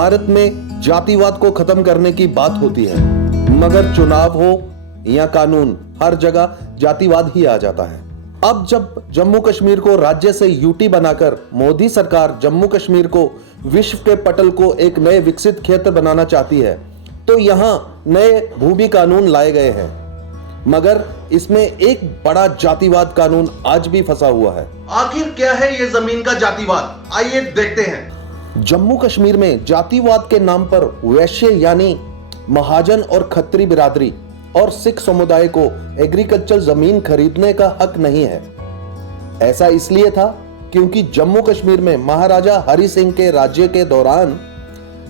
भारत में जातिवाद को खत्म करने की बात होती है, मगर चुनाव हो या कानून, हर जगह जातिवाद ही आ जाता है। अब जब जम्मू कश्मीर को राज्य से यूटी बनाकर मोदी सरकार जम्मू कश्मीर को विश्व के पटल को एक नए विकसित क्षेत्र बनाना चाहती है, तो यहां नए भूमि कानून लाए गए हैं, मगर इसमें एक बड़ा जातिवाद कानून आज भी फंसा हुआ है। आखिर क्या है ये जमीन का जातिवाद, आइए देखते हैं। जम्मू कश्मीर में जातिवाद के नाम पर वैश्य यानी महाजन और खत्री बिरादरी और सिख समुदाय को एग्रीकल्चर जमीन खरीदने का हक नहीं है। ऐसा इसलिए था क्योंकि जम्मू कश्मीर में महाराजा हरि सिंह के राज्य के दौरान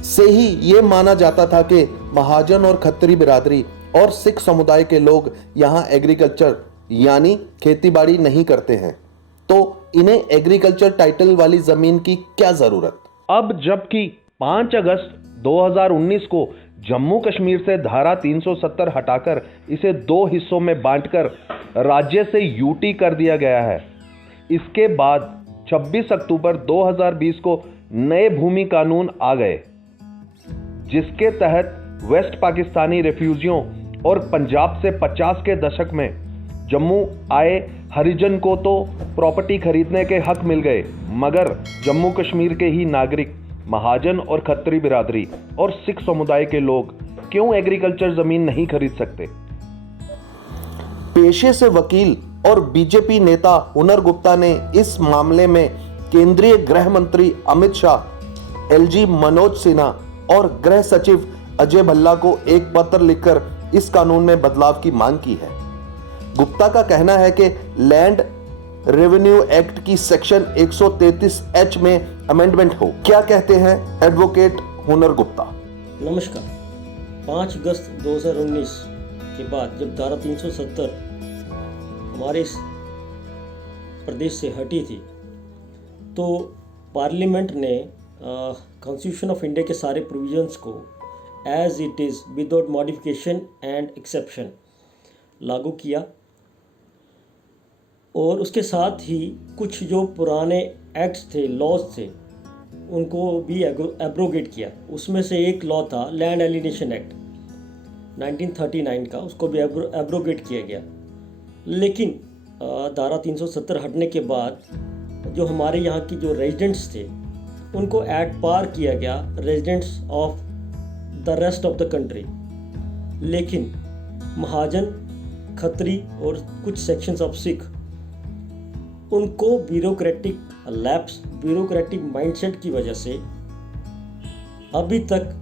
से ही यह माना जाता था कि महाजन और खत्री बिरादरी और सिख समुदाय के लोग यहां एग्रीकल्चर यानी खेतीबाड़ी नहीं करते हैं, तो इन्हें एग्रीकल्चर टाइटल वाली जमीन की क्या जरूरत। अब जबकि 5 अगस्त 2019 को जम्मू कश्मीर से धारा 370 हटाकर इसे 2 हिस्सों में बांटकर राज्य से यूटी कर दिया गया है, इसके बाद 26 अक्टूबर 2020 को नए भूमि कानून आ गए, जिसके तहत वेस्ट पाकिस्तानी रेफ्यूजियों और पंजाब से 50 के दशक में जम्मू आए हरिजन को तो प्रॉपर्टी खरीदने के हक मिल गए, मगर जम्मू कश्मीर के ही नागरिक महाजन और खत्री बिरादरी और सिख समुदाय के लोग क्यों एग्रीकल्चर जमीन नहीं खरीद सकते। पेशे से वकील और बीजेपी नेता हुनर गुप्ता ने इस मामले में केंद्रीय गृह मंत्री अमित शाह, एलजी मनोज सिन्हा और गृह सचिव अजय भल्ला को एक पत्र लिखकर इस कानून में बदलाव की मांग की है। गुप्ता का कहना है कि लैंड रेवेन्यू एक्ट की सेक्शन 133H में अमेंडमेंट हो। क्या कहते हैं एडवोकेट हुनर गुप्ता। नमस्कार। 5 अगस्त 2019 के बाद जब धारा 370 हमारे इस प्रदेश से हटी थी, तो पार्लियामेंट ने कॉन्स्टिट्यूशन ऑफ इंडिया के सारे प्रोविजंस को as it is without modification and exception लागू किया, और उसके साथ ही कुछ जो पुराने एक्ट्स थे, लॉज थे, उनको भी एब्रोगेट किया। उसमें से एक लॉ था लैंड एलिनेशन एक्ट 1939 का, उसको भी एब्रोगेट किया गया। लेकिन धारा 370 हटने के बाद जो हमारे यहाँ की जो रेजिडेंट्स थे, उनको एट पार किया गया residents of the rest of the country. लेकिन महाजन, खत्री और कुछ सेक्शंस ऑफ सिख, उनको ब्यूरोक्रेटिक लैप्स, ब्यूरोक्रेटिक माइंडसेट की वजह से अभी तक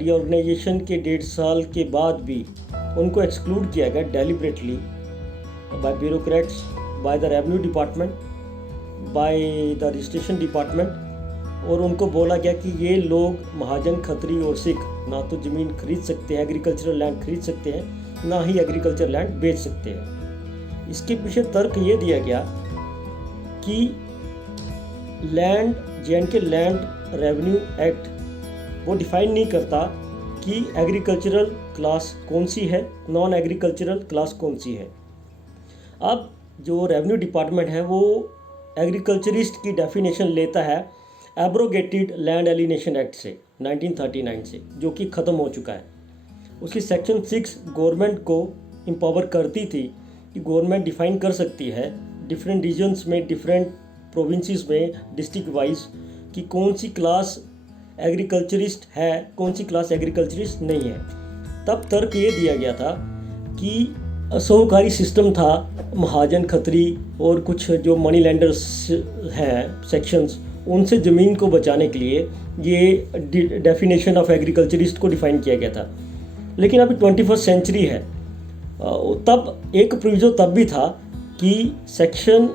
रीऑर्गेनाइजेशन के 1.5 साल के बाद भी उनको एक्सक्लूड किया गया deliberately by bureaucrats, by the revenue department, by the registration department, और उनको बोला गया कि ये लोग महाजन, खत्री और सिख ना तो ज़मीन खरीद सकते हैं, एग्रीकल्चरल लैंड खरीद सकते हैं, ना ही एग्रीकल्चर लैंड बेच सकते हैं। इसके पीछे तर्क ये दिया गया कि land, J&K land revenue act वो डिफाइन नहीं करता कि एग्रीकल्चरल क्लास कौन सी है, नॉन एग्रीकल्चरल क्लास कौन सी है। अब जो रेवेन्यू डिपार्टमेंट है वो एग्रीकल्चरिस्ट की डेफिनेशन लेता है एब्रोगेटेड लैंड एलिनेशन एक्ट से 1939 से, जो कि ख़त्म हो चुका है। उसकी सेक्शन 6 गवर्नमेंट को एम्पावर करती थी कि गवर्नमेंट डिफाइन कर सकती है डिफरेंट रीजन्स में, डिफरेंट प्रोविंसेस में, डिस्ट्रिक्ट वाइज, कि कौन सी क्लास एग्रीकल्चरिस्ट है, कौन सी क्लास एग्रीकल्चरिस्ट नहीं है। तब तर्क ये दिया गया था कि सहकारी सिस्टम था, महाजन, खत्री और कुछ जो मनी लैंडर्स हैं सेक्शंस, उनसे ज़मीन को बचाने के लिए ये डेफिनेशन ऑफ एग्रीकल्चरिस्ट को डिफाइन किया गया था। लेकिन अभी 21st सेंचुरी है, तब एक प्रोविजन तब भी था कि सेक्शन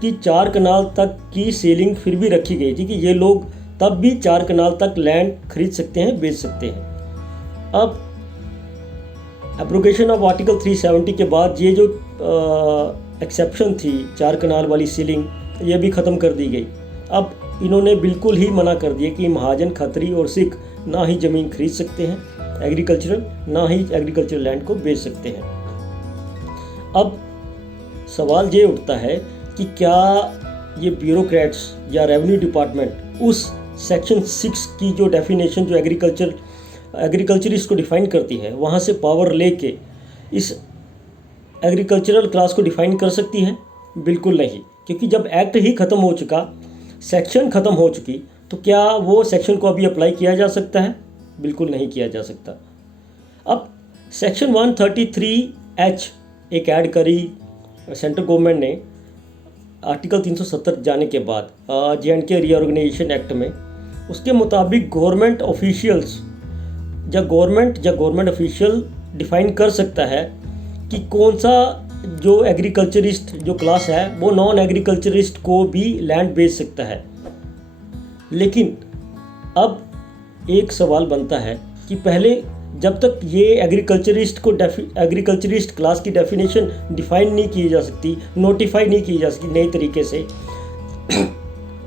की 4 कनाल तक की सीलिंग फिर भी रखी गई थी कि ये लोग तब भी 4 कनाल तक लैंड खरीद सकते हैं, बेच सकते हैं। अब एब्रोगेशन ऑफ आर्टिकल 370 के बाद ये जो एक्सेप्शन थी 4 कनाल वाली सीलिंग, ये भी ख़त्म कर दी गई। अब इन्होंने बिल्कुल ही मना कर दिया कि महाजन, खत्री और सिख ना ही ज़मीन खरीद सकते हैं एग्रीकल्चरल, ना ही एग्रीकल्चरल लैंड को बेच सकते हैं। अब सवाल ये उठता है कि क्या ये ब्यूरोक्रेट्स या रेवेन्यू डिपार्टमेंट उस सेक्शन 6 की जो डेफिनेशन जो एग्रीकल्चरिस्ट को डिफाइन करती है, वहाँ से पावर लेके इस एग्रीकल्चरल क्लास को डिफाइन कर सकती है? बिल्कुल नहीं, क्योंकि जब एक्ट ही ख़त्म हो चुका, सेक्शन ख़त्म हो चुकी, तो क्या वो सेक्शन को अभी अप्लाई किया जा सकता है? बिल्कुल नहीं किया जा सकता। अब सेक्शन 133H एक ऐड करी सेंट्रल गवर्नमेंट ने आर्टिकल 370 जाने के बाद J&K रीऑर्गेनाइजेशन एक्ट में। उसके मुताबिक गवर्नमेंट ऑफिशियल्स या गवर्नमेंट ऑफिशियल डिफाइन कर सकता है कि कौन सा जो एग्रीकल्चरिस्ट जो क्लास है वो नॉन एग्रीकल्चरिस्ट को भी लैंड बेच सकता है। लेकिन अब एक सवाल बनता है कि पहले जब तक ये एग्रीकल्चरिस्ट क्लास की डेफिनेशन डिफाइन नहीं की जा सकती, नोटिफाई नहीं की जा सकती नए तरीके से,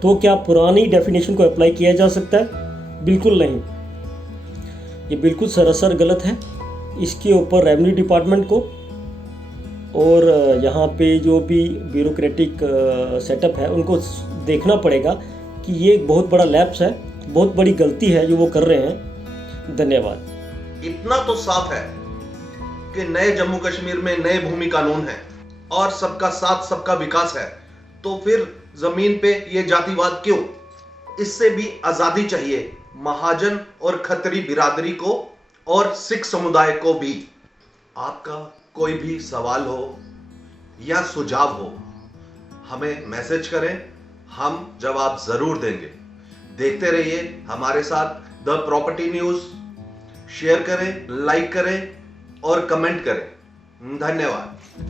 तो क्या पुरानी डेफिनेशन को अप्लाई किया जा सकता है? बिल्कुल नहीं। ये बिल्कुल सरासर गलत है। इसके ऊपर रेवेन्यू डिपार्टमेंट को और यहाँ पे जो भी ब्यूरोक्रेटिक सेटअप है उनको देखना पड़ेगा कि ये एक बहुत बड़ा लैप्स है, बहुत बड़ी गलती है जो वो कर रहे हैं। धन्यवाद। इतना तो साफ है कि नए जम्मू कश्मीर में नए भूमि कानून है और सबका साथ सबका विकास है, तो फिर जमीन पे ये जातिवाद क्यों? इससे भी आजादी चाहिए महाजन और खत्री बिरादरी को और सिख समुदाय को भी। आपका कोई भी सवाल हो या सुझाव हो, हमें मैसेज करें, हम जवाब जरूर देंगे। देखते रहिए हमारे साथ द प्रॉपर्टी न्यूज। शेयर करें, लाइक करें और कमेंट करें। धन्यवाद।